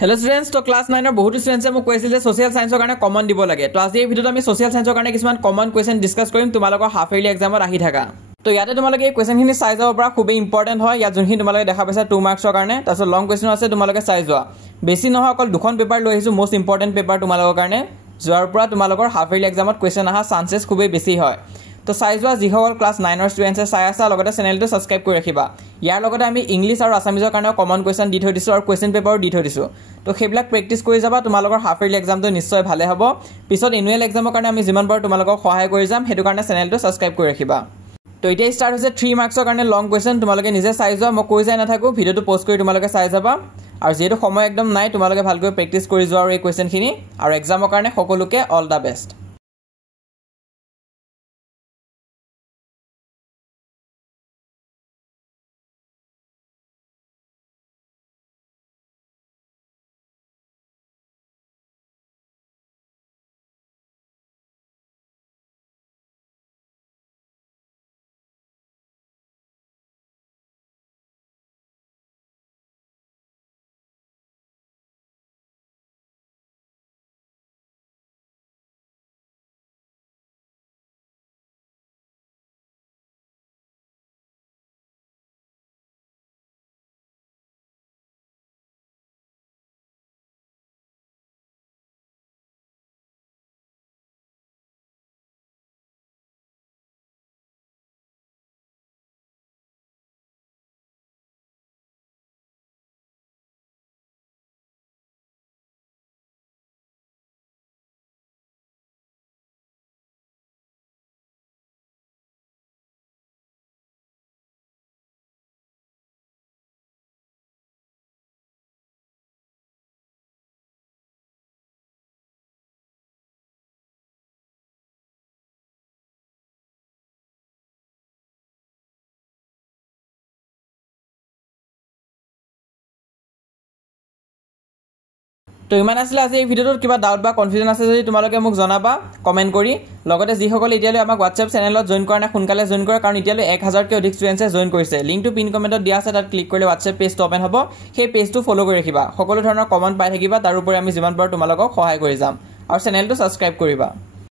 hello students तो class 9 बहुत students মোক কৈছিল যে সোশ্যাল সায়েন্সৰ কাৰণে কমন দিব লাগে তো আজি এই ভিডিওত আমি সোশ্যাল সায়েন্সৰ কাৰণে কিছুমান কমন কোৱেশ্চন ডিসকাস কৰিম তোমালোকৰ হাফ ইয়াৰলি এক্সামত আহি থাকা তো ইয়াতে তোমালোকে এই কোৱেশ্চনখিনি চাই যাব পৰা খুব ইম্পৰ্টেন্ট হয় ইয়াত যোনখিনি তোমালোকে দেখা পাইছা 2 মাৰ্কছৰ কাৰণে তাৰছত লং কোৱেশ্চন আছে তোমালোকে চাই যোৱা বেছি নহয় অকল দুখন পেপাৰ লৈ আহিছো মোস্ট ইম্পৰ্টেন্ট পেপাৰ তোমালোকৰ কাৰণে যোৱাৰ পৰা তোমালোকৰ হাফ ইয়াৰলি এক্সামত কোৱেশ্চন আহা চান্সেস খুবেই বেছি হয় তো চাই যোৱা যিসকল ক্লাস 9 ৰ ষ্টুডেন্টছে চাই আছা লগতে চেনেলটো সাবস্ক্ৰাইব কৰি ৰাখিবা ইয়াৰ লগতে আমি ইংলিশ আৰু আসামিজৰ কাৰণে কমন কোৱেশ্চন দি থৈ দিছো আৰু কোৱেশ্চন পেপাৰো দি থৈ দিছো তো সেইবিলাক প্ৰেক্টিস কৰি যাবা তোমালোকৰ হাফ ইয়াৰলি এক্সামটো নিশ্চয় ভালে হ'ব পিছত এনুৱেল এক্সামৰ কাৰণে আমি যিমান পাৰো তোমালোকক সহায় কৰি যাম হেতু কাৰণে চেনেলটো সাবস্ক্ৰাইব কৰি ৰাখিবা তো এতিয়া স্টাৰ্ট হৈছে 3 মাৰ্কছৰ কাৰণে লং কোৱেশ্চন তোমালোকে নিজে চাই যোৱা মই কৈ যাই নাথাকো ভিডিওটো পোষ্ট কৰি তোমালোকে চাই যাবা আৰু যেহেতু সময় একদম নাই তোমালোকে ভালকৈ প্ৰেক্টিস কৰি যোৱা আৰু এই কোৱেশ্চনখিনি আৰু এক্সামৰ কাৰণে সকলোকে অল দা বেষ্ট তো ইমান আসলে আজি এই ভিডিওটোত কিবা ডাউট বা কনফিউজন আছে যদি তোমালোকে মোক জনাবা কমেন্ট কৰি লগতে যি সকল ইতিয়ালৈ আমাক WhatsApp চেনেলত জয়েন কৰা না সোনকালে জয়েন কৰা কাৰণ ইতিয়ালৈ 1000 কে অধিক ষ্টুডেন্টছে জয়েন কৰিছে লিংকটো পিন কমেন্টত দিয়া আছে তাত ক্লিক কৰিলে WhatsApp পেজটো ওপেন হ'ব সেই পেজটো ফলো কৰি ৰাখিবা সকলো ধৰণৰ কমেন্ট পাই থাকিবা তাৰ উপৰি আমি যিমান পাৰো তোমালোকক সহায় কৰি যাম আৰু চেনেলটো সাবস্ক্ৰাইব কৰিবা